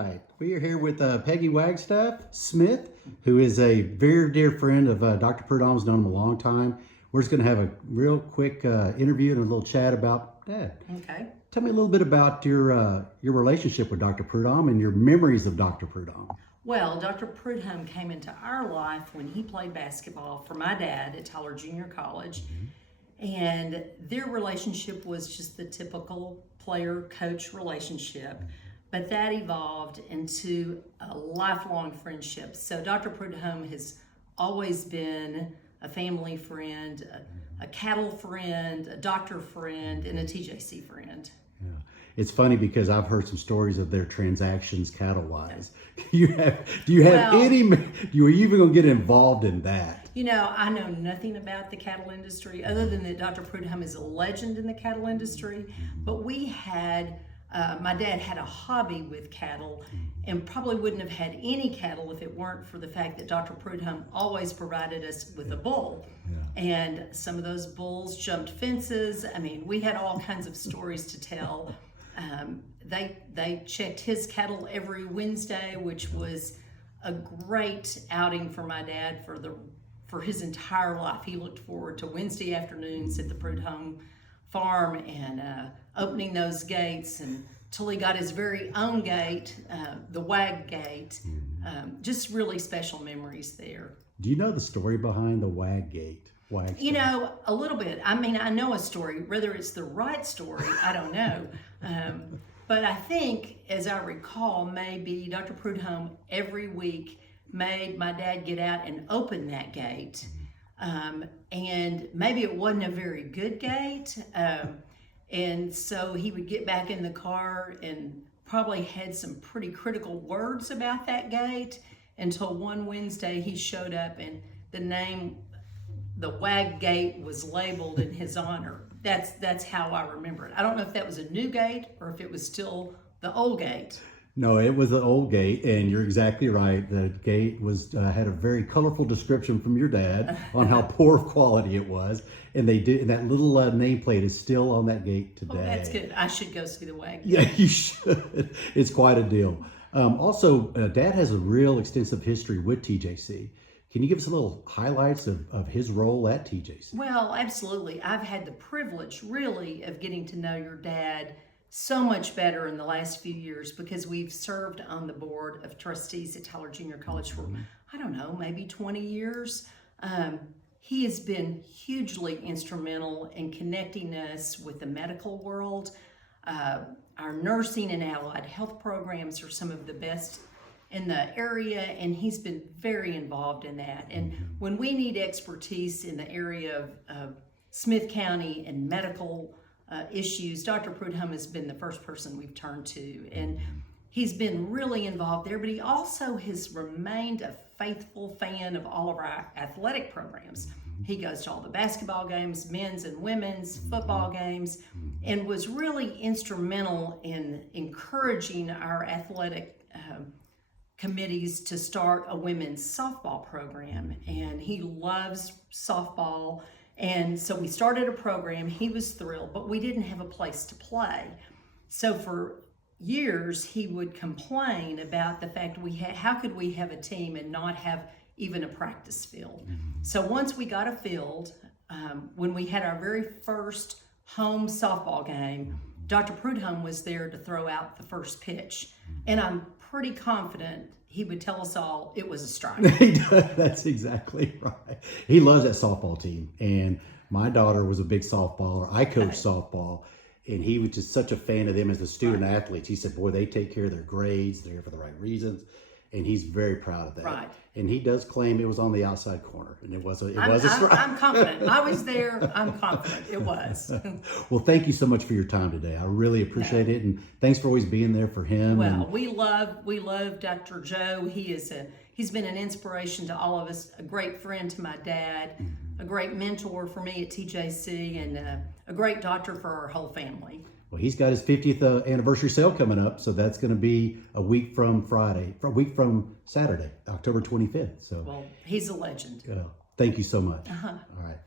Right. We are here with Peggy Wagstaff Smith, who is a very dear friend of Dr. Prud'homme's, known him a long time. We're just going to have a real quick interview and a little chat about Dad. Okay. Tell me a little bit about your relationship with Dr. Prud'homme and your memories of Dr. Prud'homme. Well, Dr. Prud'homme came into our life when he played basketball for my dad at Tyler Junior College. And their relationship was just the typical player-coach relationship. But that evolved into a lifelong friendship. So Dr. Prud'homme has always been a family friend, a cattle friend, a doctor friend, and a TJC friend. Yeah. It's funny because I've heard some stories of their transactions cattle-wise. Do you have any, you were even going to get involved in that? You know, I know nothing about the cattle industry other than that Dr. Prud'homme is a legend in the cattle industry. But we had, my dad had a hobby with cattle and probably wouldn't have had any cattle if it weren't for the fact that Dr. Prud'homme always provided us with a bull. Yeah. And some of those bulls jumped fences. I mean, we had all kinds of stories to tell. They checked his cattle every Wednesday, which was a great outing for my dad for his entire life. He looked forward to Wednesday afternoons at the Prud'homme farm and opening those gates until he got his very own gate, the Wag Gate. Just really special memories there. Do you know the story behind the Wag Gate? You know, a little bit. I mean, I know a story. Whether it's the right story, I don't know. But I think, as I recall, maybe Dr. Prud'homme every week made my dad get out and open that gate. And maybe it wasn't a very good gate. And so he would get back in the car and probably had some pretty critical words about that gate until one Wednesday he showed up and the Wag Gate was labeled in his honor. That's how I remember it. I don't know if that was a new gate or if it was still the old gate. No, it was the old gate, and you're exactly right. The gate was had a very colorful description from your dad on how poor quality it was, and they did. And that little nameplate is still on that gate today. Oh, that's good. I should go see the Wag Gate. Yeah, you should. It's quite a deal. Also, Dad has a real extensive history with TJC. Can you give us a little highlights of his role at TJC? Well, absolutely. I've had the privilege, really, of getting to know your dad so much better in the last few years because we've served on the board of trustees at Tyler Junior College for, I don't know, maybe 20 years. He has been hugely instrumental in connecting us with the medical world. Our nursing and allied health programs are some of the best in the area, and he's been very involved in that. And when we need expertise in the area of Smith County and medical issues, Dr. Prud'homme has been the first person we've turned to. And he's been really involved there, but he also has remained a faithful fan of all of our athletic programs. He goes to all the basketball games, men's and women's football games, and was really instrumental in encouraging our athletic committees to start a women's softball program. And he loves softball. And so we started a program. He was thrilled, but we didn't have a place to play. So for years, he would complain about the fact how could we have a team and not have even a practice field? So once we got a field, when we had our very first home softball game, Dr. Prud'homme was there to throw out the first pitch. And I'm pretty confident he would tell us all it was a strike. That's exactly right. He loves that softball team. And my daughter was a big softballer. I coached softball. And he was just such a fan of them as a student athletes. He said, boy, they take care of their grades. They're here for the right reasons. And he's very proud of that. Right. And he does claim it was on the outside corner. And it was a strike. I'm confident. I was there. I'm confident it was. Well, thank you so much for your time today. I really appreciate it. And thanks for always being there for him. Well, we love Dr. Joe. He's been an inspiration to all of us, a great friend to my dad, a great mentor for me at TJC, and a great doctor for our whole family. Well, he's got his 50th anniversary sale coming up, so that's going to be a week from Saturday, October 25th. So, well, he's a legend. Thank you so much. All right.